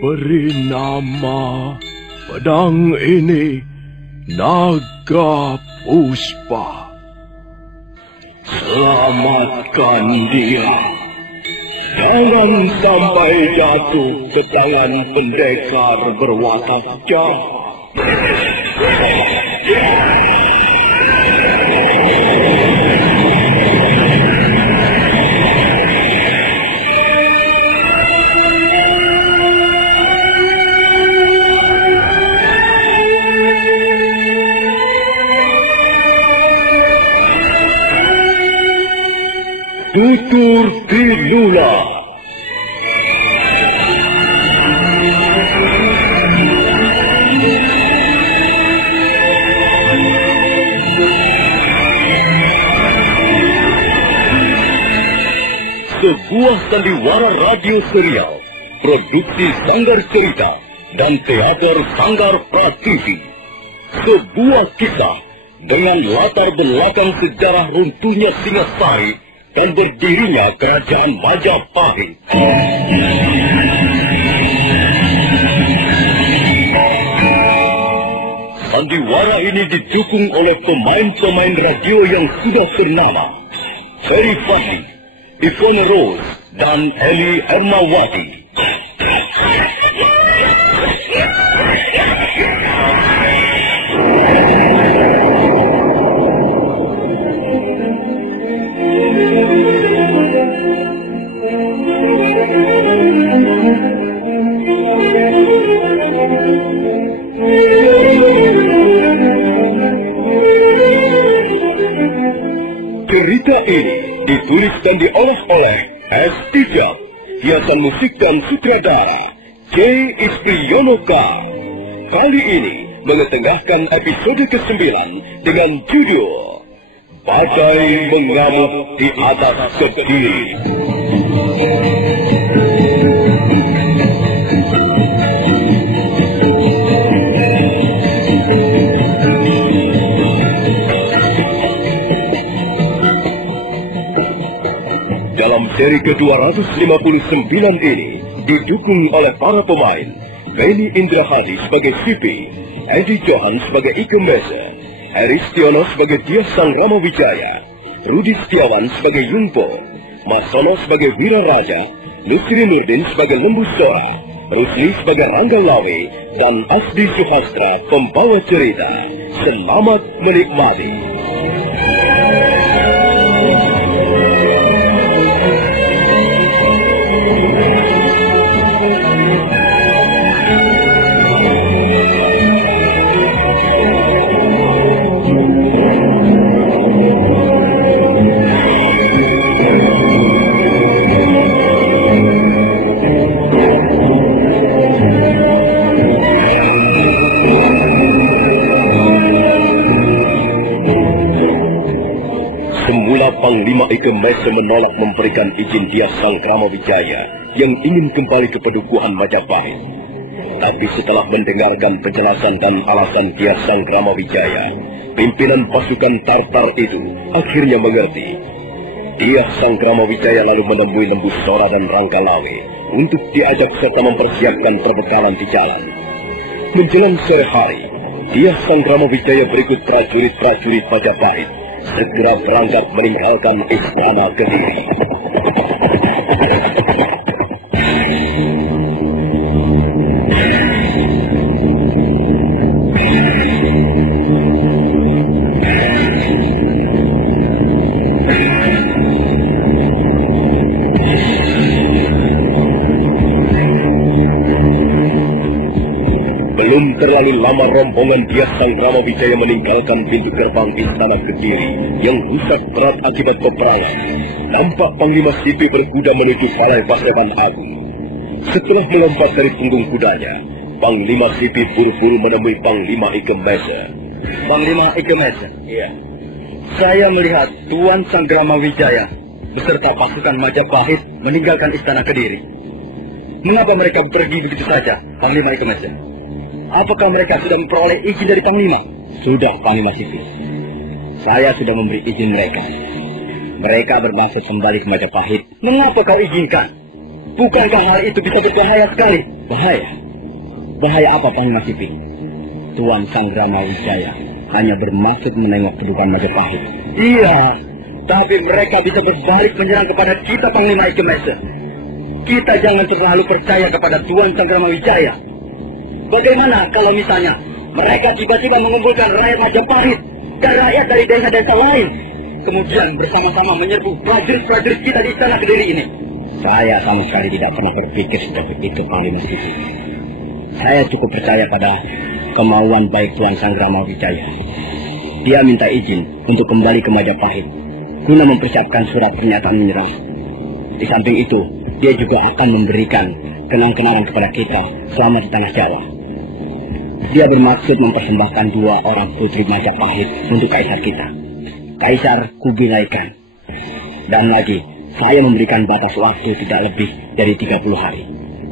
beri nama pedang ini Naga Puspa. Selamatkan dia. Jangan sampai jatuh ke tangan pendekar berwatak jahat. Tutur Tinula. Sebuah sandiwara radio serial, produksi Sanggar Cerita dan Teater Sanggar Prativi. Sebuah kisah dengan latar belakang sejarah runtuhnya Singasari dan berdirinya Kerajaan Majapahit. Sandiwara ini didukung oleh pemain-pemain radio yang sudah ternama, Ferry Fadli, Ivone Rose, dan Eli Ernawati. Cerita ini ditulis dan diolah oleh S. Tijab, hiasan musik dan sutradara J. Ispriyonoka. Kali ini mengetengahkan episode ke-9 dengan judul Badai Mengamuk di Atas Kediri. Dalam seri ke-259 ini didukung oleh para pemain Benny Indrahadi sebagai Sipi, Edi Johan sebagai Ike Mese, Heri Stiono sebagai Diah Sang Ramawijaya, Rudi Setiawan sebagai Yungpo, Masono sebagai Wira Raja, Nusri Nurdin sebagai Lembu Sora, Rusli sebagai Rangga Lawe, dan Asdi Suhastra pembawa cerita. Selamat menikmati. Panglima Ike Mese menolak memberikan izin Diah Sang Ramawijaya yang ingin kembali ke Padukuhan Majapahit. Tapi setelah mendengarkan penjelasan dan alasan Diah Sang Ramawijaya, pimpinan pasukan Tartar itu akhirnya mengerti. Diah Sang Ramawijaya lalu menemui Lembu Sora dan Rangga Lawe untuk diajak serta mempersiapkan perbekalan di jalan. Menjelang sore hari, Diah Sang Ramawijaya berikut prajurit-prajurit Majapahit segera berangkat meninggalkan Istana Kediri. Belum terlalu lama rombongan Diah Sang Ramawijaya meninggalkan pintu gerbang Istana Kediri yang rusak berat akibat peperangan. Nampak Panglima Sipi berkuda menuju Balai Paseban Agung. Setelah melompat dari punggung kudanya, Panglima Sipi buru-buru menemui Panglima Ike Mese. Panglima Ike Mese? Iya. Saya melihat Tuan Sang Ramawijaya beserta pasukan Majapahit meninggalkan Istana Kediri. Mengapa mereka pergi begitu saja, Panglima Ike Mese? Apakah mereka sudah memperoleh izin dari Panglima? Sudah, Panglima Sipi. Saya sudah memberi izin mereka. Mereka bermaksud kembali ke Majapahit. Mengapa kau izinkan? Bukankah hal itu bisa berbahaya sekali? Bahaya? Bahaya apa Panglima Siping? Tuan Sanggrama Wijaya hanya bermaksud menengok kedudukan Majapahit. Iya, tapi mereka bisa berbalik menyerang kepada kita, Panglima Ike Mese. Kita jangan terlalu percaya kepada Tuan Sanggrama Wijaya. Bagaimana kalau misalnya mereka tiba-tiba mengumpulkan rakyat Majapahit dan rakyat dari desa-desa lain, kemudian bersama-sama menyerbu prajurit-prajurit kita di Istana Kediri ini? Saya sama sekali tidak pernah berpikir seperti itu, Panglima Siping. Saya cukup percaya pada kemauan baik Tuan Sanggrama Wijaya. Dia minta izin untuk kembali ke Majapahit guna mempersiapkan surat pernyataan menyerah. Di samping itu, dia juga akan memberikan kenang-kenangan kepada kita selama di tanah Jawa. Dia bermaksud mempersembahkan 2 orang putri Majapahit untuk kaisar kita, Kaisar Kubilai Khan. Dan lagi, saya memberikan batas waktu tidak lebih dari 30 hari.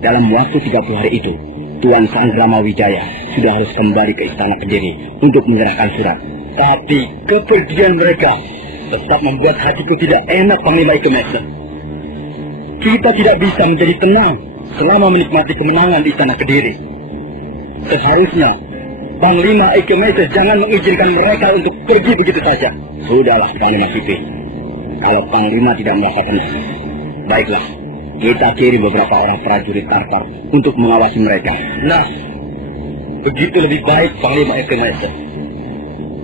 Dalam waktu 30 hari itu, Tuan Sanggrama Wijaya sudah harus kembali ke Istana Kediri untuk menyerahkan surat. Tapi kepergian mereka tetap membuat hatiku tidak enak, Panglima Ike Mese. Kita tidak bisa menjadi tenang selama menikmati kemenangan di Istana Kediri. Seharusnya Panglima Ike Mese jangan mengizinkan mereka untuk pergi begitu saja. Sudahlah, Panglima Siping. Kalau Panglima tidak merasa tenang, baiklah, kita kirim beberapa orang prajurit Tartar untuk mengawasi mereka. Nah, begitu lebih baik, Panglima Ike Mese.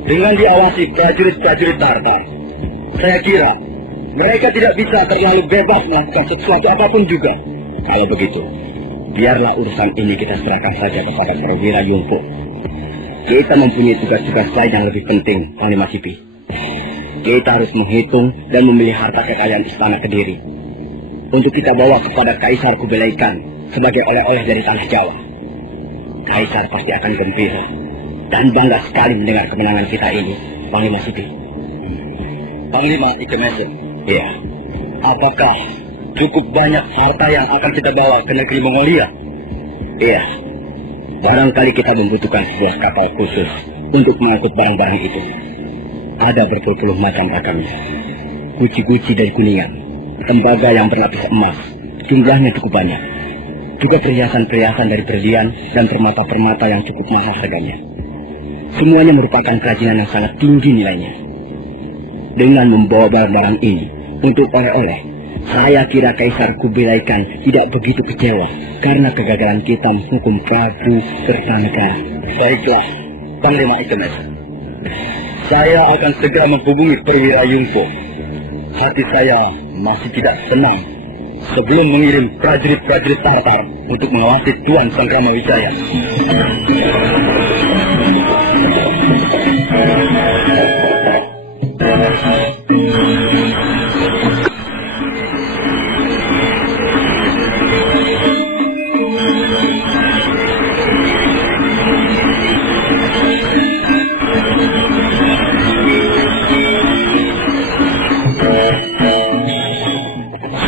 Dengan diawasi prajurit-prajurit Tartar, saya kira mereka tidak bisa terlalu bebas melakukan sesuatu apapun juga. Kalau begitu, biarlah urusan ini kita serahkan saja kepada perwira Yungpo. Kita mempunyai tugas-tugas lain yang lebih penting, Panglima Siping. Kita harus menghitung dan memilih harta kekayaan Istana Kediri untuk kita bawa kepada Kaisar Kubilai Khan sebagai oleh-oleh dari tanah Jawa. Kaisar pasti akan gembira dan bangga sekali mendengar kemenangan kita ini, Panglima Siping. Panglima Ike Mese. Iya. Apakah cukup banyak harta yang akan kita bawa ke negeri Mongolia? Iya. Barangkali kita membutuhkan sebuah kapal khusus untuk mengangkut barang-barang itu. Ada berpuluh-puluh macam ragamnya. Guci-guci dari Kuningan, tembaga yang berlapis emas, jumlahnya cukup banyak. Juga perhiasan-perhiasan dari berlian dan permata-permata yang cukup mahal harganya. Semuanya merupakan kerajinan yang sangat tinggi nilainya. Dengan membawa barang-barang ini untuk oleh-oleh, saya kira Kaisar Kubilai Khan tidak begitu kecewa karena kegagalan kita menghukum Prabu serta negara. Baiklah, Panglima Ike Mese. Saya akan segera menghubungi perwira Yungpo. Hati saya masih tidak senang sebelum mengirim prajurit-prajurit Tartar untuk mengawasi Tuan Sanggrama Wijaya.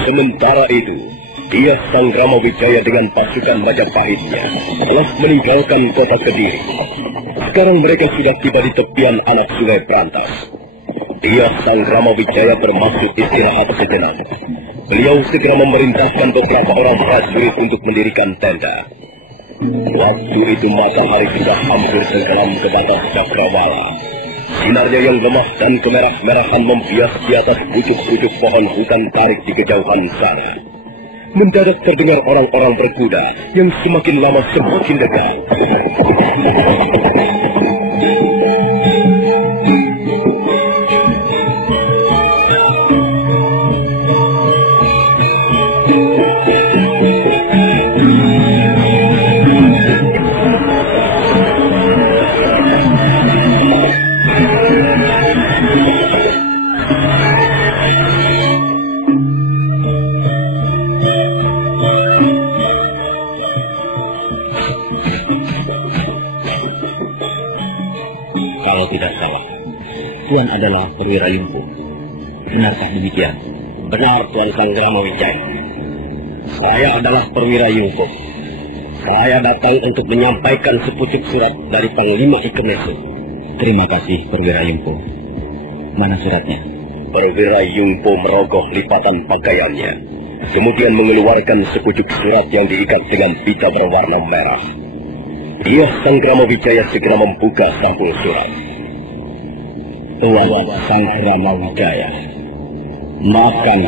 Sementara itu, Diah Sanggrama Wijaya dengan pasukan Majapahitnya telah meninggalkan kota Kediri. Sekarang mereka sudah tiba di tepian anak sungai Brantas. Diah Sanggrama Wijaya bermaksud istirahat sejenak. Beliau segera memerintahkan beberapa orang prajurit untuk mendirikan tenda. Waktu itu matahari sudah hampir tenggelam ke batas cakrawala. Sinarnya yang lemah dan kemerah-merahan membias di atas pucuk-pucuk pohon hutan tarik di kejauhan sana. Mendadak terdengar orang-orang berkuda yang semakin lama semakin dekat. Kalau tidak salah, Tuan adalah perwira Yungpo. Benarkah demikian? Benar, Tuan Sanggrama Wijaya. Saya adalah perwira Yungpo. Saya datang untuk menyampaikan sepucuk surat dari Panglima Ike Mese. Terima kasih, perwira Yungpo. Mana suratnya? Perwira Yungpo merogoh lipatan pakaiannya kemudian mengeluarkan sekucuk surat yang diikat dengan pita berwarna merah. Dia Sanggrama Wijaya segera membuka sampul surat. Tuan Sanggrama Wijaya, maafkan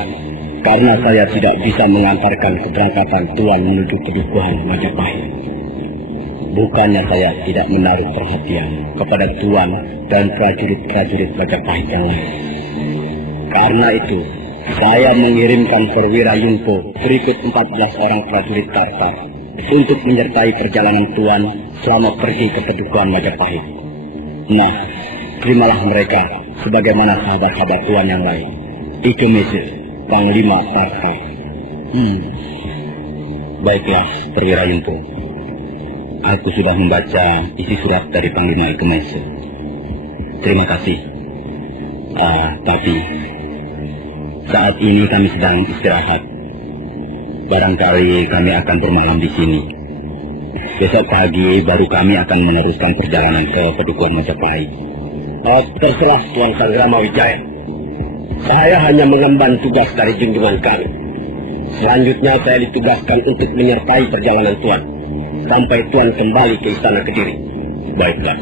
karena saya tidak bisa mengantarkan keberangkatan Tuan menuju Pedukuhan Majapahit. Bukannya saya tidak menaruh perhatian kepada Tuan dan prajurit-prajurit Majapahit yang lain. Karena itu, saya mengirimkan perwira Yungpo berikut 14 orang prajurit Tartar untuk menyertai perjalanan Tuan selama pergi ke Pedukuhan Majapahit. Nah, terimalah mereka sebagaimana sahabat-sahabat Tuan yang lain. Ike Mese, Panglima Tartar. Baiklah, perwira Yungpo. Aku sudah membaca isi surat dari Panglima Ike Mese. Terima kasih. Tapi saat ini kami sedang istirahat. Barangkali kami akan bermalam di sini. Besok pagi baru kami akan meneruskan perjalanan ke Pedukuhan Majapahit. Terserah Tuan Sanggrama Wijaya. Saya hanya mengemban tugas dari junjungan kami. Selanjutnya saya ditugaskan untuk menyertai perjalanan Tuan sampai Tuan kembali ke Istana Kediri. Baiklah.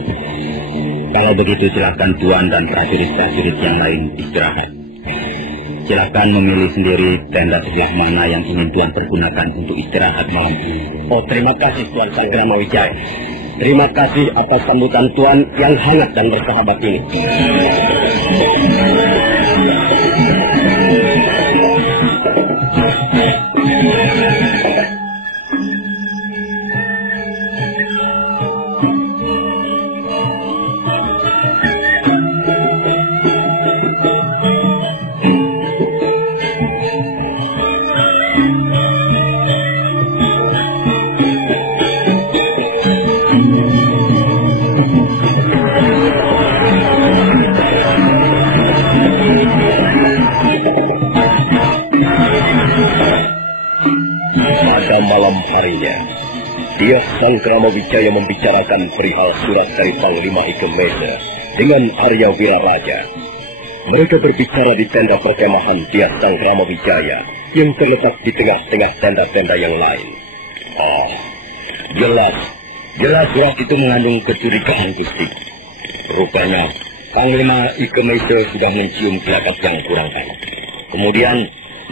Kalau begitu silakan Tuan dan prajurit-prajurit yang lain istirahat. Silakan memilih sendiri tenda sebelah mana yang ingin Tuan pergunakan untuk istirahat malam ini. Terima kasih Tuan Sanggrama Wijaya. Terima kasih atas sambutan Tuan yang hangat dan bersahabat ini. Pada malam harinya, dia Sanggrama Wijaya membicarakan perihal surat dari Panglima Ike Mese dengan Arya Wiraraja. Mereka berbicara di tenda perkemahan dia Sanggrama Wijaya yang terletak di tengah-tengah tenda-tenda yang lain. Jelas surat itu mengandung kecurigaan, Gusti. Rupanya Panglima Ike Mese sudah mencium gelagat yang kurang baik. Kemudian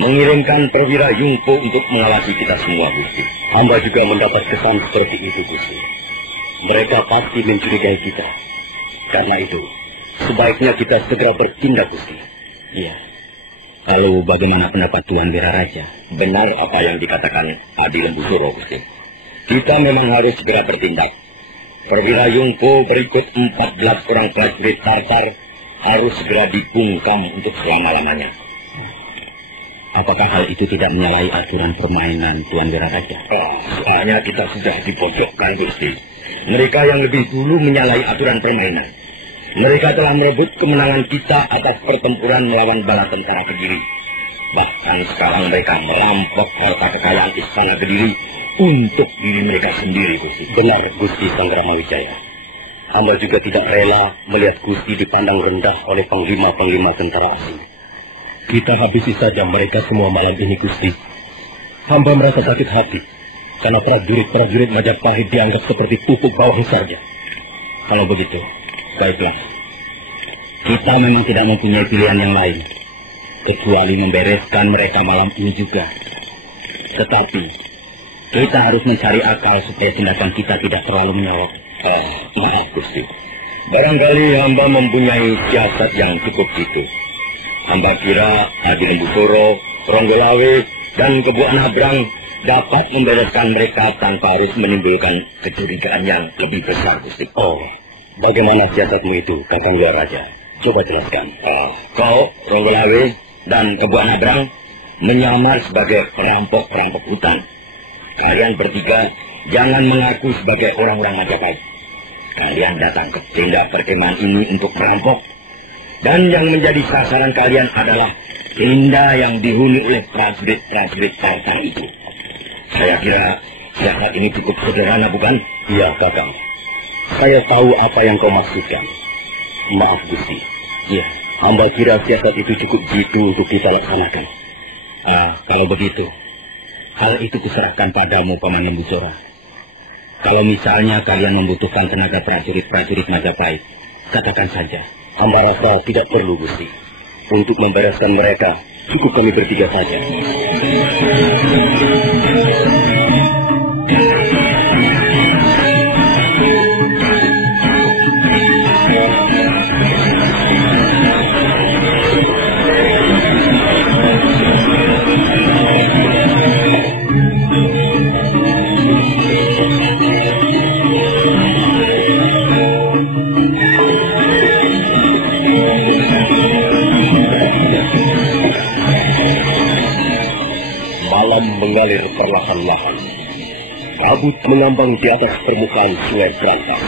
mengirimkan perwira Yungpo untuk mengawasi kita semua, Gusti. Hamba juga mendapat kesan seperti itu, Gusti. Mereka pasti mencurigai kita. Karena itu, sebaiknya kita segera bertindak, Gusti. Iya. Lalu bagaimana pendapat Tuan Wiraraja? Benar apa yang dikatakan Adi Lembu Suro, Gusti. Kita memang harus segera bertindak. Perwira Yungpo berikut 14 orang prajurit Tartar harus segera dibungkam untuk selama-lamanya. Apakah hal itu tidak menyalahi aturan permainan Tuan Wiraraja? Soalnya kita sudah dipojokkan, Gusti. Mereka yang lebih dulu menyalahi aturan permainan. Mereka telah merebut kemenangan kita atas pertempuran melawan bala tentara Kediri. Bahkan sekarang mereka merampok harta kekayaan Istana Kediri untuk diri mereka sendiri, Gusti. Benar, Gusti Sanggrama Wijaya. Hamba juga tidak rela melihat Gusti dipandang rendah oleh panglima-panglima tentara asing. Kita habisi saja mereka semua malam ini, Gusti. Hamba merasa sakit hati karena prajurit-prajurit Majapahit dianggap seperti pupuk bawang saja. Kalau begitu, baiklah. Kita memang tidak mempunyai pilihan yang lain kecuali membereskan mereka malam ini juga. Tetapi kita harus mencari akal supaya tindakan kita tidak terlalu menyolok. Maaf, Gusti. Barangkali hamba mempunyai siasat yang cukup jitu. Hamba kira Adi Lembu Suro, Ronggolawe, dan Kebu Anabrang dapat membereskan mereka tanpa harus menimbulkan kecurigaan yang lebih besar, Gusti. Bagaimana siasatmu itu, Kakang Wiraraja? Coba jelaskan. Kau, Ronggolawe, dan Kebu Anabrang menyamar sebagai perampok-perampok hutan. Kalian bertiga jangan mengaku sebagai orang-orang Majapahit. Kalian datang ke tenda perkemahan ini untuk merampok. Dan yang menjadi sasaran kalian adalah tenda yang dihuni oleh prajurit-prajurit Tartar itu. Saya kira siasat ini cukup sederhana, bukan? Iya, Kakang. Saya tahu apa yang kau maksudkan. Maaf, Gusti. Iya, hamba kira siasat itu cukup jitu untuk kita laksanakan. Kalau begitu, hal itu kuserahkan padamu, Paman Lembu Sora. Kalau misalnya kalian membutuhkan tenaga prajurit-prajurit Majapahit, katakan saja. Hamba rasa tidak perlu, Gusti. Untuk membereskan mereka, cukup kami bertiga saja. Malam mengalir perlahan-lahan. Kabut mengambang di atas permukaan sungai Brantas.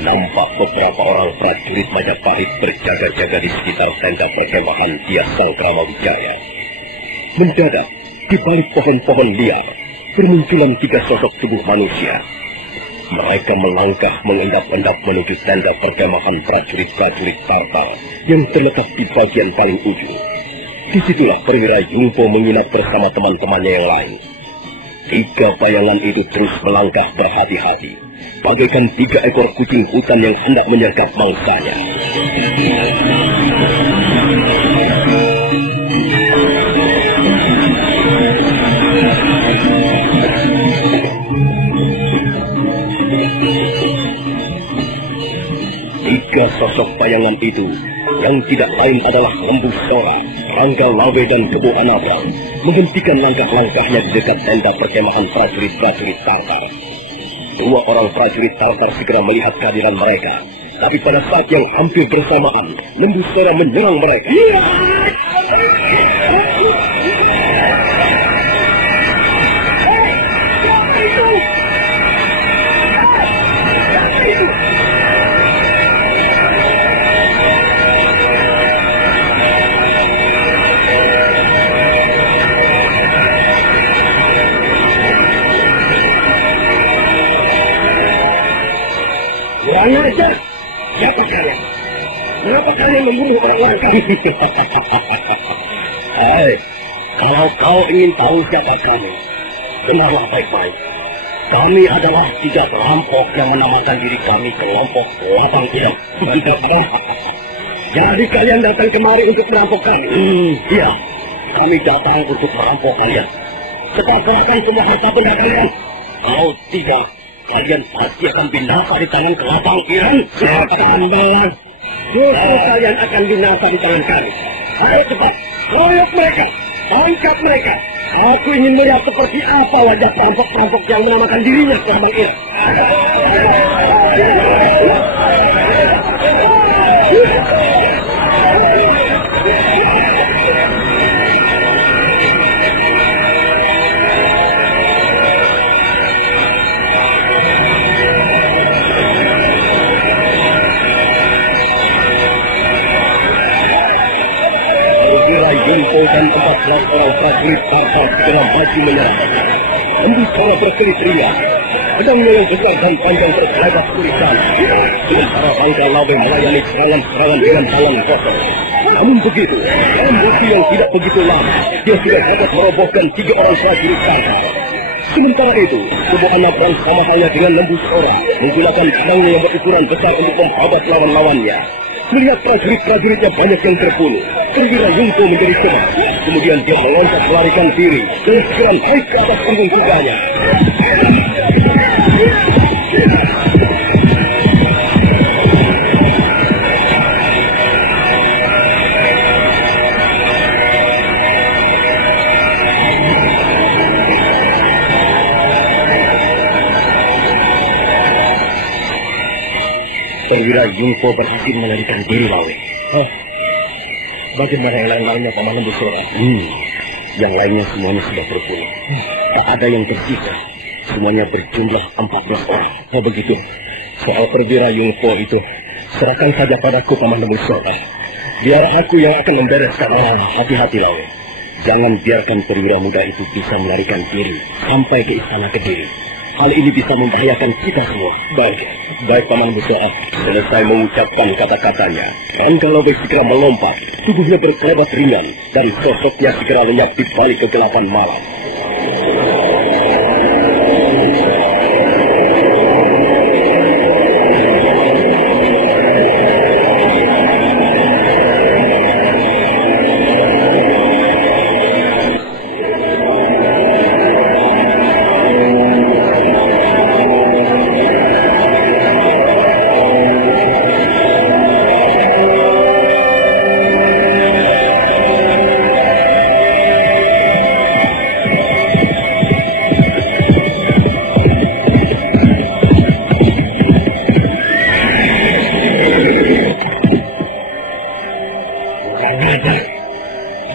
Nampak beberapa orang prajurit Majapahit berjaga-jaga di sekitar tenda perkemahan Tias Sangkrama Wijaya. Mendadak, di balik pohon-pohon liar, bermunculan 3 sosok tubuh manusia. Mereka melangkah mengendap-endap menuju tenda perkemahan prajurit-prajurit Tartar yang terletak di bagian paling ujung. Disitulah perwira Yungpo menginap bersama teman-temannya yang lain. 3 bayangan itu terus melangkah berhati-hati, bagaikan 3 ekor kucing hutan yang hendak menyergap mangsanya. Tiga sosok bayangan itu yang tidak lain adalah Lembu Sora, Rangga Lawe dan Kebo Anabang menghentikan langkah-langkahnya di dekat tenda perkemahan prajurit-prajurit Tartar. 2 orang prajurit Tartar segera melihat kehadiran mereka, tapi pada saat yang hampir bersamaan, Lembu Sora menyerang mereka. Kurang ajar! Siapa kalian? Mengapa kalian membunuh orang-orang kami? Hai, kalau kau ingin tahu siapa kami, dengarlah baik-baik. Kami adalah 3 perampok yang menamakan diri kami kelompok Lapang Idam. Jadi kalian datang kemari untuk merampok kami? Iya, kami datang untuk merampok kalian. Cepat serahkan semua harta benda kalian. Kalau tidak, kalian pasti akan binasa di tangan Kelapang Iran. Setan belang, justru kalian akan binasa di tangan kami. Ayo cepat, royok mereka, tangkap mereka. Aku ingin melihat seperti apa wajah perampok-perampok yang menamakan dirinya Kelapang Iran. Yungpo dan 14 orang prajurit Tartar segera maju menyerang. Lembu Sora berkelit ria. Pedangnya yang besar dan panjang terselebat tulisan. Sementara Rangga Lawe melayani serangan-serangan dengan tangan kosong. Namun begitu, dalam waktu yang tidak begitu lama, dia sudah dapat merobohkan 3 orang prajurit Tartar. Sementara itu, Kebo Anabang sama halnya dengan Lembu Sora menggunakan pedangnya yang berukuran besar untuk menghadat lawan-lawannya. Melihat prajurit-prajuritnya banyak yang terbunuh, perwira Yungpo menjadi cemas. Kemudian dia meloncat melarikan diri dan segera naik ke atas punggung kudanya. Perwira Yungpo berhasil melarikan diri, Lawe. Bagaimana yang lain-lainnya, Paman Lembu Sora? Yang lainnya semuanya sudah berbunuh. Tak ada yang tersisa. Semuanya berjumlah 14 orang. Oh begitu. Soal perwira Yungpo itu, serahkan saja padaku, Paman Lembu Sora. Biar aku yang akan membereskan. Hati-hati, Lawe. Jangan biarkan perwira muda itu bisa melarikan diri sampai ke istana Kediri. Hal ini bisa membahayakan kita semua. Baik Paman Busoah. Selesai mengucapkan kata-katanya, Ranggalawe segera melompat. Tubuhnya berkelebat ringan dan sosoknya segera lenyap di balik kegelapan malam.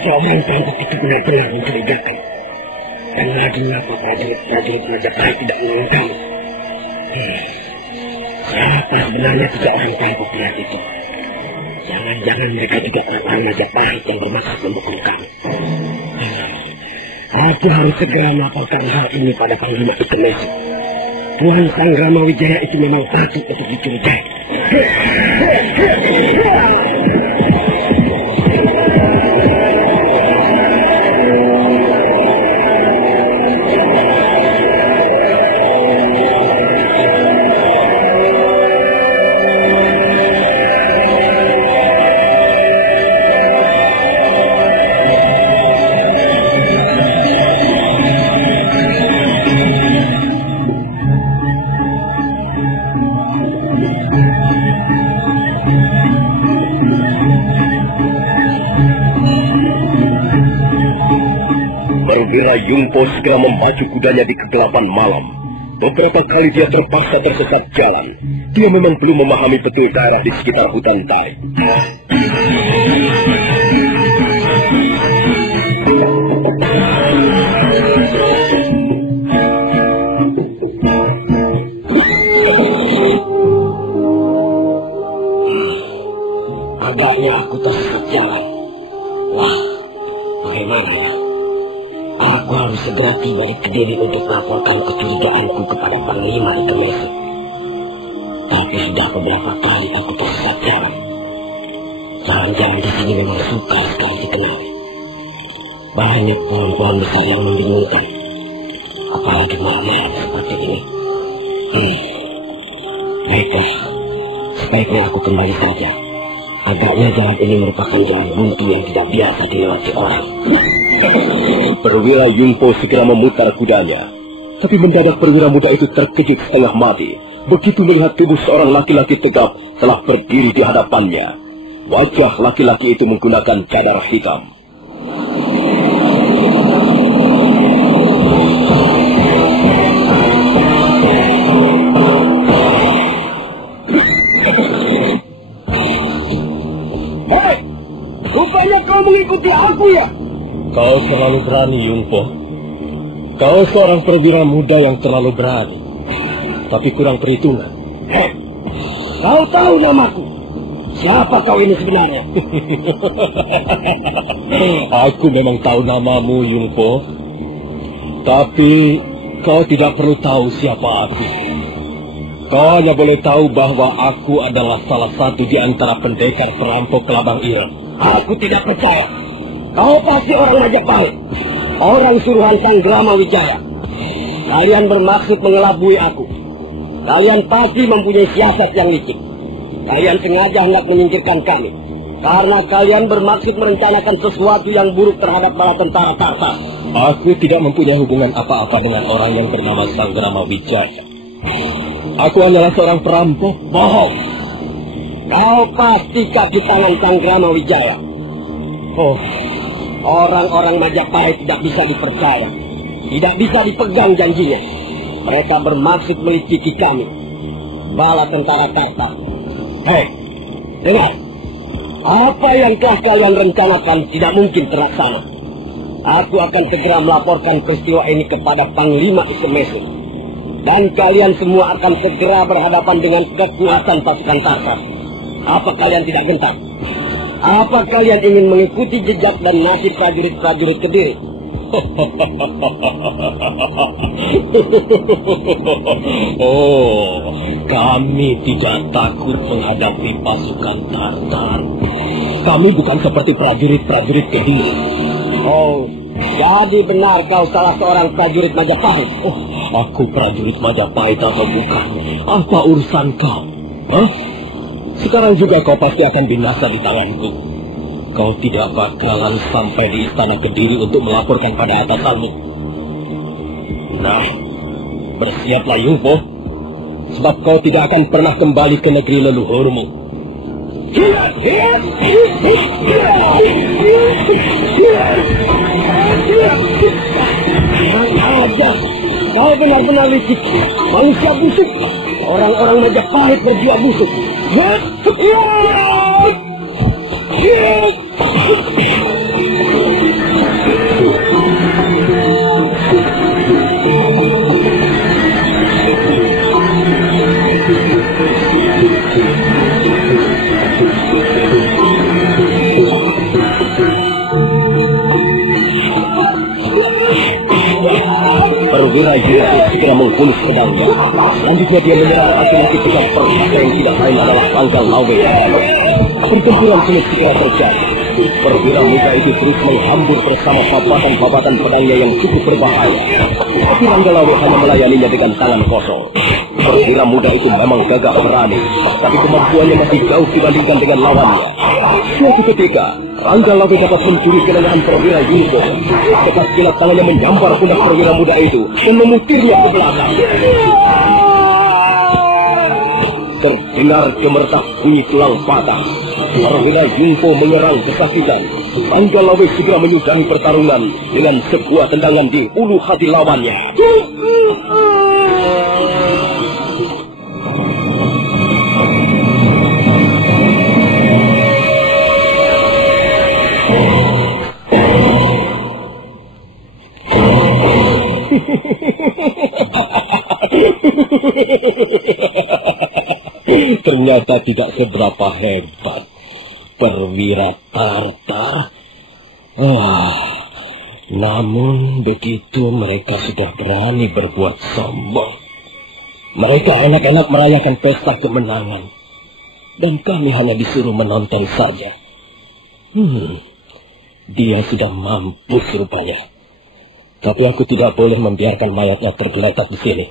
Seorang perampok itu benar-benar mencurigakan. Dan lagi mengapa prajurit Majapahit tidak menolong kami? Siapa sebenarnya tiga orang perampok berat itu? Jangan-jangan mereka juga orang Majapahit yang bermaksud memukul kami. Aku harus segera melaporkan hal ini pada Panglima Ikemesu. Tuan Sanggrama Wijaya itu memang patut untuk dicurigai. Perwira Yungpo segera memacu kudanya di kegelapan malam. Beberapa kali dia terpaksa tersesat jalan. Dia memang belum memahami betul daerah di sekitar hutan Tai. Agaknya aku tersesat jalan. Wah, bagaimana ya? Aku harus segera tiba di Kediri untuk melaporkan kecurigaanku kepada Panglima Ikemesu. Tapi sudah beberapa kali aku tersesat jalan. Jalan-jalan di sini memang sukar sekali dikenali. Banyak pohon-pohon besar yang membingungkan. Apalagi malam-malam seperti ini. Baiklah, sebaiknya aku kembali saja. Agaknya jalan ini merupakan jalan buntu yang tidak biasa dilewati orang. Perwira Yungpo segera memutar kudanya. Tapi mendadak perwira muda itu terkejut setengah mati begitu melihat tubuh seorang laki-laki tegap telah berdiri di hadapannya. Wajah laki-laki itu menggunakan cadar hitam. Hei, rupanya kau mengikuti aku ya? Kau terlalu berani, Yungpo. Kau seorang perwira muda yang terlalu berani, tapi kurang perhitungan. Kau tahu namaku? Siapa kau ini sebenarnya? Aku memang tahu namamu, Yungpo. Tapi kau tidak perlu tahu siapa aku. Kau hanya boleh tahu bahwa aku adalah salah satu di antara pendekar perampok Kelabang Ireng. Aku tidak percaya. Kau pasti orang Majapahit, orang suruhan Sanggrama Wijaya. Kalian bermaksud mengelabui aku. Kalian pasti mempunyai siasat yang licik. Kalian sengaja hendak menyingkirkan kami, karena kalian bermaksud merencanakan sesuatu yang buruk terhadap bala tentara Tarsar. Aku tidak mempunyai hubungan apa-apa dengan orang yang bernama Sanggrama Wijaya. Aku adalah seorang perampok. Bohong. Kau pasti kaki tangan Sanggrama Wijaya. Oh, orang-orang Majapahit tidak bisa dipercaya, tidak bisa dipegang janjinya. Mereka bermaksud meliciki kami, bala tentara Tarsar. Hei, dengar. Apa yang telah kalian rencanakan tidak mungkin terlaksana. Aku akan segera melaporkan peristiwa ini kepada Panglima Ikemesu. Dan kalian semua akan segera berhadapan dengan kekuatan pasukan Tarsar. Apa kalian tidak gentar? Apa kalian ingin mengikuti jejak dan nasib prajurit-prajurit Kediri? Oh, kami tidak takut menghadapi pasukan Tartar. Kami bukan seperti prajurit-prajurit Kediri. Oh, jadi benar kau salah seorang prajurit Majapahit? Oh, aku prajurit Majapahit atau bukan? Apa urusan kau? Hah? Sekarang juga kau pasti akan binasa di tanganku. Kau tidak bakalan sampai di istana Kediri untuk melaporkan pada atasanmu. Nah, bersiaplah Yungpo, sebab kau tidak akan pernah kembali ke negeri leluhurmu. Aja, kau benar-benar licik, manusia busuk. Orang-orang Majapahit berjiwa busuk. Perwira Yungpo segera menghunus pedangnya. Selanjutnya dia menyerang laki-laki tegap perkasa yang tidak lain adalah Rangga Lawe. Pertempuran sulit segera terjadi. Perwira muda itu terus menghambur bersama babatan-babatan pedangnya yang cukup berbahaya. Tapi Rangga Lawe hanya melayaninya dengan tangan kosong. Perwira muda itu memang gagah berani, tapi kemampuannya masih jauh dibandingkan dengan lawannya. Suatu ketika, Rangga Lawe dapat mencuri kelengahan perwira Yungpo. Dekat kilat tangannya menyambar pundak perwira muda itu dan memutirnya ke belakang. Terdengar gemertak bunyi tulang patah. Perwira Yungpo menyerang kesakitan. Rangga Lawe segera menyudahi pertarungan dengan sebuah tendangan di ulu hati lawannya. Ternyata tidak seberapa hebat perwira Tartar. Namun begitu mereka sudah berani berbuat sombong. Mereka enak-enak merayakan pesta kemenangan, dan kami hanya disuruh menonton saja. Dia sudah mampus rupanya. Tapi aku tidak boleh membiarkan mayatnya tergeletak di sini.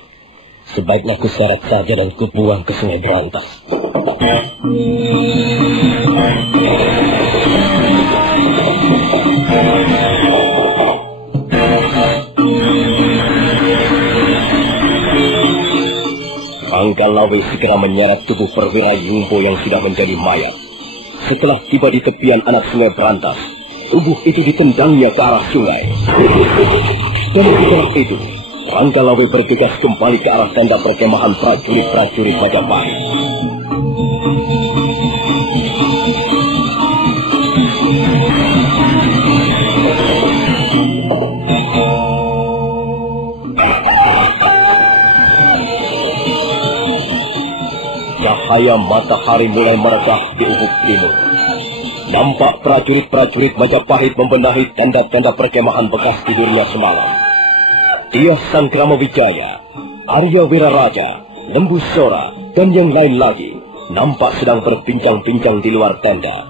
Sebaiknya aku seret saja dan kubuang ke Sungai Berantas. Rangga Lawe segera menyeret tubuh perwira Yungpo yang sudah menjadi mayat. Setelah tiba di tepian anak Sungai Berantas, tubuh itu ditendangnya ke arah sungai. Dan setelah itu, Rangga Lawe bergegas kembali ke arah tenda perkemahan prajurit-prajurit Majapahit. Cahaya matahari mulai meredah di ufuk timur. Nampak prajurit-prajurit Majapahit membenahi tenda-tenda perkemahan bekas tidurnya semalam. Tias Sangkrama Wijaya, Arya Wiraraja, Lembu Sora, dan yang lain lagi nampak sedang berbincang-bincang di luar tenda.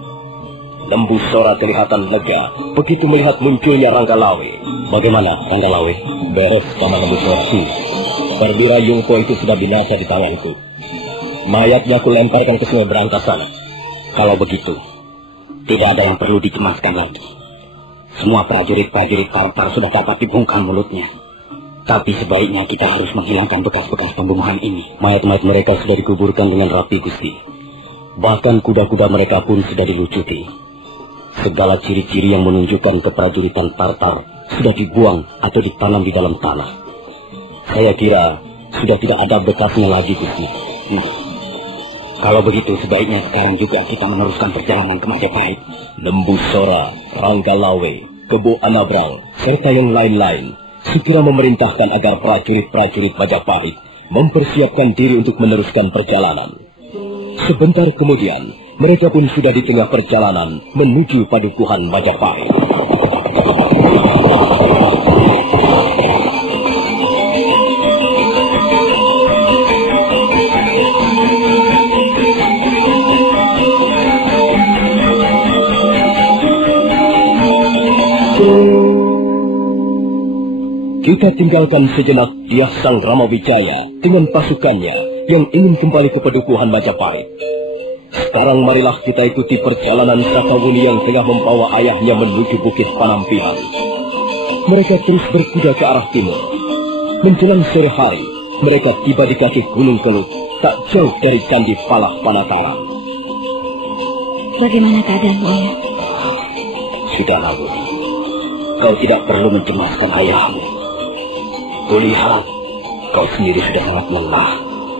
Lembu Sora kelihatan lega begitu melihat munculnya Rangga Lawe. Bagaimana, Rangga Lawe? Beres sama Lembu Sora. Perwira Yungpo itu sudah binasa di tanganku. Mayatnya aku lemparkan ke Sungai Berantas sana. Kalau begitu, tidak ada yang perlu dicemaskan lagi. Semua prajurit-prajurit Tartar sudah dapat dibungkam mulutnya. Tapi sebaiknya kita harus menghilangkan bekas-bekas pembunuhan ini. Mayat-mayat mereka sudah dikuburkan dengan rapi, Gusti. Bahkan kuda-kuda mereka pun sudah dilucuti. Segala ciri-ciri yang menunjukkan keprajuritan Tartar sudah dibuang atau ditanam di dalam tanah. Saya kira sudah tidak ada bekasnya lagi, Gusti. Kalau begitu sebaiknya sekarang juga kita meneruskan perjalanan ke Majapahit. Lembu Sora, Rangga Lawe, Kebo Anabrang, serta yang lain-lain segera memerintahkan agar prajurit-prajurit Majapahit mempersiapkan diri untuk meneruskan perjalanan. Sebentar kemudian, mereka pun sudah di tengah perjalanan menuju padukuhan Majapahit. kita tinggalkan sejenak Dyah Sanggrama Wijaya dengan pasukannya yang ingin kembali ke Padukuhan Majapahit. Sekarang marilah kita ikuti perjalanan Sakawuni yang tengah membawa ayahnya menuju Bukit Panampihan. Mereka terus berkuda ke arah timur. Menjelang sore hari, mereka tiba di kaki Gunung Kelut, tak jauh dari Candi Palah Panataran. Bagaimana keadaanmu, Ayah? Sudahlah, Wuni. Kau tidak perlu mencemaskan ayahmu. Kulihat, kau sendiri sudah sangat lelah.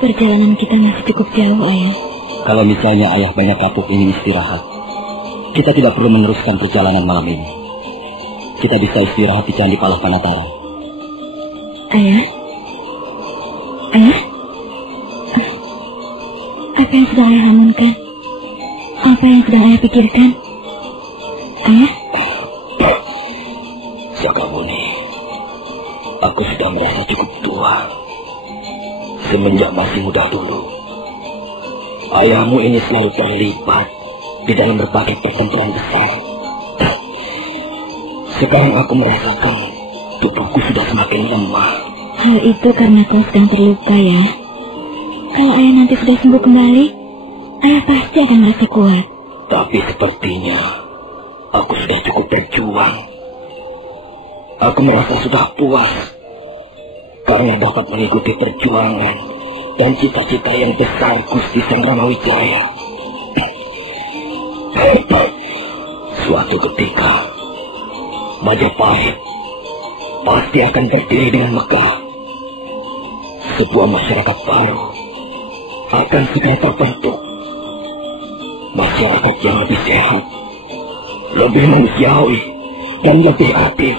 Perjalanan kita masih cukup jauh, Ayah. Kalau misalnya ayah banyak kapuk ingin istirahat, kita tidak perlu meneruskan perjalanan malam ini. Kita bisa istirahat di Candi Palah Panataran. Ayah? Ayah? Apa yang sedang Ayah lamunkan? Apa yang sedang Ayah pikirkan? Ayah? Sakawuni, aku sudah merasa cukup tua. Semenjak masih muda dulu, ayahmu ini selalu terlibat di dalam berbagai pertempuran besar. Sekarang aku merasakan tubuhku sudah semakin lemah. Hal itu karena kau sedang terluka, ya. Kalau Ayah nanti sudah sembuh kembali, Ayah pasti akan merasa kuat. Tapi sepertinya aku sudah cukup berjuang. Aku merasa sudah puas karena dapat mengikuti perjuangan dan cita-cita yang besar Gusti Sanggrama Wijaya. Suatu ketika, Majapahit pasti akan berdiri dengan megah. Sebuah masyarakat baru akan segera terbentuk. Masyarakat yang lebih sehat, lebih manusiawi, dan lebih adil.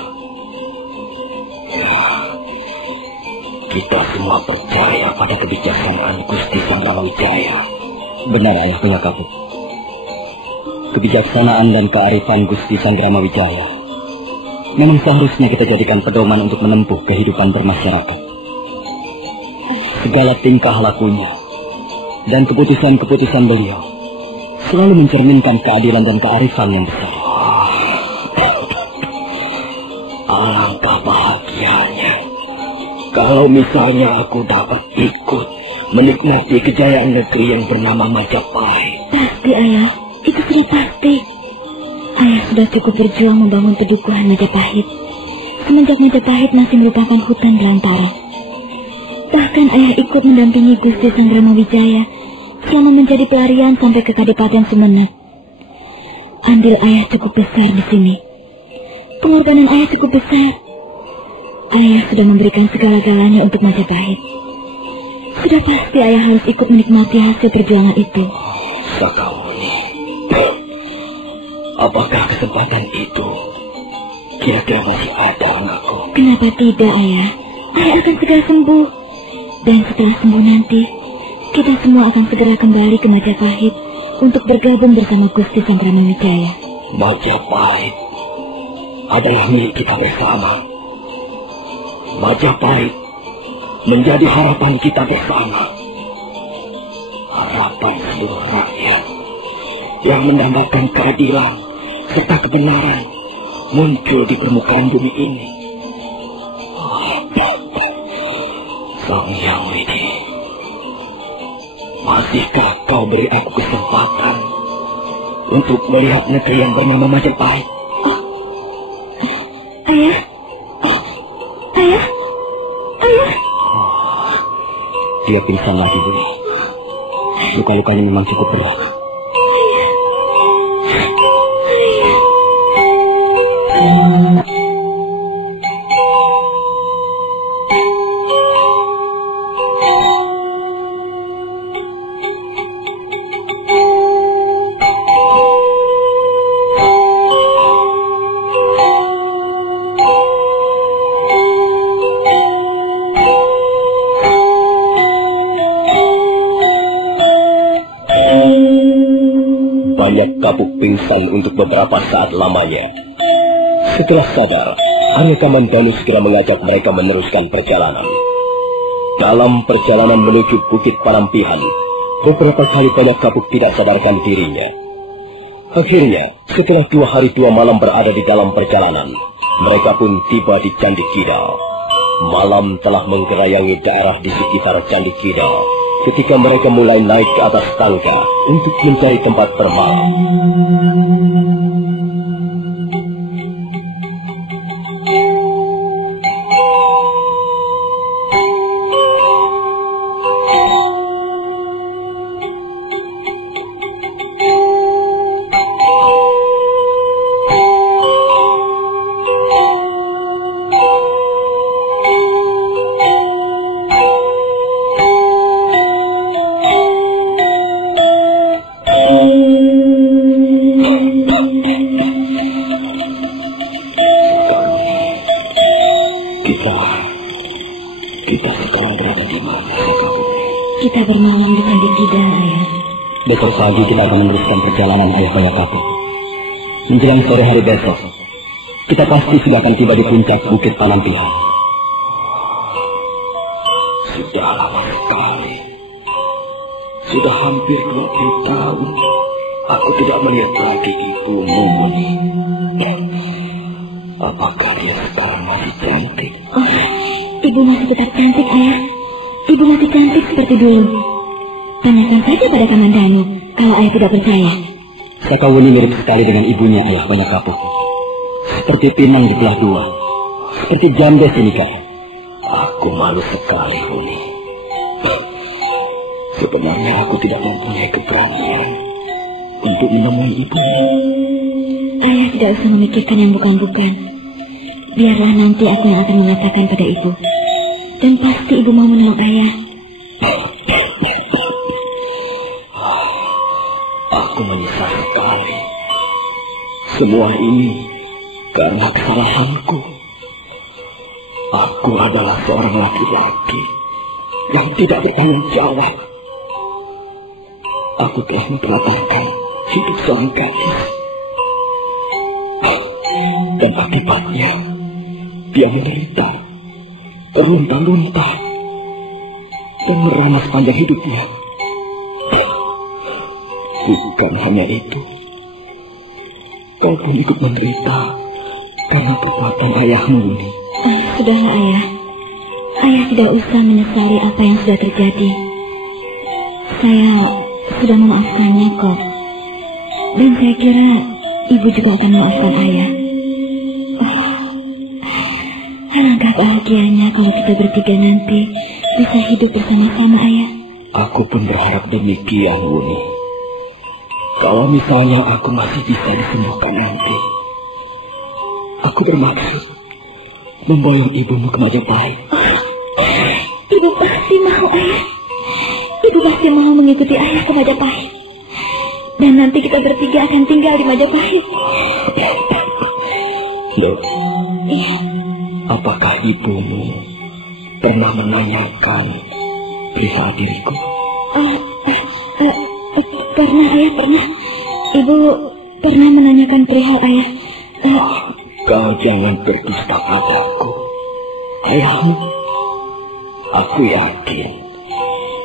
Kita semua percaya pada kebijaksanaan Gusti Sanggrama Wijaya. Benar, Ayah punya kapuk. Kebijaksanaan dan kearifan Gusti Sanggrama Wijaya memang seharusnya kita jadikan pedoman untuk menempuh kehidupan bermasyarakat. Segala tingkah lakunya dan keputusan-keputusan beliau selalu mencerminkan keadilan dan kearifan yang besar. Alangkah bahagianya kalau misalnya aku dapat ikut menikmati kejayaan negeri yang bernama Majapahit. Pasti, Ayah. Itu sudah pasti. Ayah sudah cukup berjuang membangun Padukuhan Majapahit. Semenjak Majapahit masih merupakan hutan belantara. Bahkan Ayah ikut mendampingi Gusti Sanggrama Wijaya selama menjadi pelarian sampai ke Kadipaten Sumenep. Andil Ayah cukup besar di sini. Pengorbanan Ayah cukup besar. Ayah sudah memberikan segala-galanya untuk Majapahit. Sudah pasti Ayah harus ikut menikmati hasil perjuangan itu. Sakawuni, apakah kesempatan itu kira-kira masih ada, anakku? Kenapa tidak, Ayah? Ayah akan segera sembuh. Dan setelah sembuh nanti, kita semua akan segera kembali ke Majapahit untuk bergabung bersama Gusti Sanggrama Wijaya. Majapahit adalah milik kita bersama. Majapahit menjadi harapan kita bersama. Harapan seluruh rakyat yang mendambakan keadilan serta kebenaran muncul di permukaan bumi ini. Sang Hyang Widi, masihkah kau beri aku kesempatan untuk melihat negeri yang bernama Majapahit? Ayah? Ayah? Ayah? Dia pingsan lagi, Bu. Luka-lukanya memang cukup berat. Banyak kapuk pingsan untuk beberapa saat lamanya. Setelah sadar, Arya Kamandanu segera mengajak mereka meneruskan perjalanan. Dalam perjalanan menuju Bukit Panampihan, beberapa kali banyak kapuk tidak sadarkan dirinya. Akhirnya, setelah 2 hari 2 malam berada di dalam perjalanan, mereka pun tiba di Candi Kidal. Malam telah menggerayangi daerah di sekitar Candi Kidal ketika mereka mulai naik ke atas tangga untuk mencari tempat bermalam. Kita sekarang berada di mana, Sakawuni? Kita bermalam di Candi Kidal, Ayah. Besok pagi kita akan meneruskan perjalanan Ayah Bayakapu. Menjelang sore hari besok, kita pasti sudah akan tiba di puncak Bukit Panampihan. Sudah lama sekali. Sudah hampir 20 tahun. Aku tidak melihat lagi ibumu, Muni. Apakah dia sekarang masih cantik? Oh, ibu masih tetap cantik, Ayah. Ibu masih cantik seperti dulu. Tanyakan saja pada Kamandanu kalau Ayah tidak percaya. Sakawuni mirip sekali dengan ibunya Ayah Bayakapu. Seperti pinang dibelah dua. Seperti jambe sinikah. Aku malu sekali, Muni. Sebenarnya aku tidak mempunyai keberanian untuk menemui ibunya. Ayah tidak usah memikirkan yang bukan-bukan. Biarlah nanti aku yang akan mengatakan pada ibu. Dan pasti ibu mau menolong Ayah. Aku menyesal sekali. Semua ini karena kesalahanku. Aku adalah seorang laki-laki yang tidak bertanggung jawab. Aku telah memperlatarkan hidup seorang gadis. Dan akibatnya, dia menderita, terlunta-lunta, dan merana sepanjang hidupnya. Bukan hanya itu, kau pun ikut menderita karena perbuatan ayahmu ini. Oh, sudahlah, Ayah. Ayah tidak usah menyesali apa yang sudah terjadi. Saya sudah memaafkannya kok. Dan saya kira ibu juga akan memaafkan Ayah. Alangkah bahagianya kalau kita bertiga nanti bisa hidup bersama-sama, Ayah. Aku pun berharap demikian, Wuni. Kalau misalnya aku masih bisa disembuhkan nanti, aku bermaksud memboyong ibumu ke Majapahit. Ibu pasti mau, Ayah. Ibu pasti mau mengikuti Ayah ke Majapahit. Dan nanti kita bertiga akan tinggal di Majapahit. Loh, Iya. apakah ibumu pernah menanyakan perihal diriku? Pernah, Ayah, pernah. Ibu pernah menanyakan perihal Ayah. Kau jangan berdusta padaku, ayahmu. Aku yakin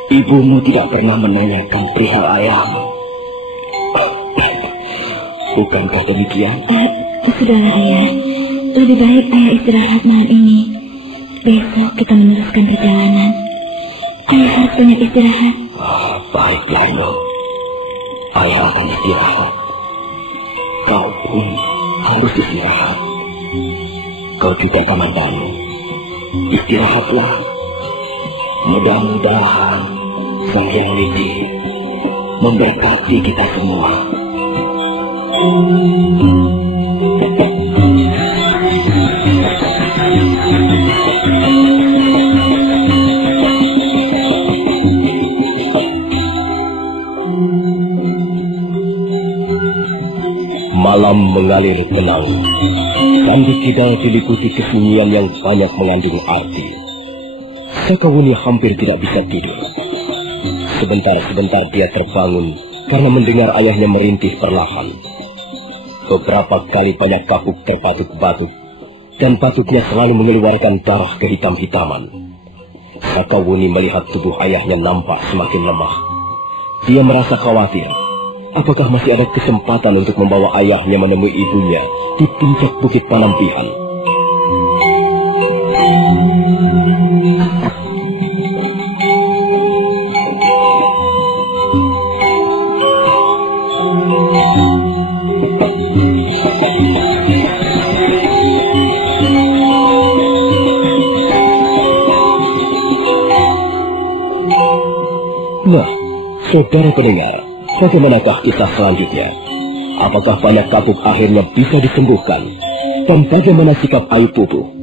ibumu tidak pernah menanyakan perihal ayahmu. Bukankah demikian? Sudahlah, Ayah. Lebih baik Ayah istirahat malam ini. Besok kita meneruskan perjalanan. Ayah harus banyak istirahat. Baiklah, No. Ayah akan istirahat. Kau pun harus istirahat. Kau juga, Kamandanu. Istirahatlah. Mudah-mudahan Sang Hyang Widi memberkati kita semua. Malam mengalir tenang. Candi Kidal diliputi kesunyian yang banyak mengandung arti. Sakawuni hampir tidak bisa tidur. Sebentar-sebentar dia terbangun karena mendengar ayahnya merintih perlahan. Beberapa kali banyak kapuk terpatuk-batuk, dan batuknya selalu mengeluarkan darah kehitam-hitaman. Sakawuni melihat tubuh ayahnya nampak semakin lemah. Dia merasa khawatir. Apakah masih ada kesempatan untuk membawa ayahnya menemui ibunya di puncak Bukit Panampihan? Nah, saudara pendengar, bagaimanakah kisah selanjutnya? Apakah banyak kabuk akhirnya bisa disembuhkan? Dan bagaimana sikap Ayu Pupuh?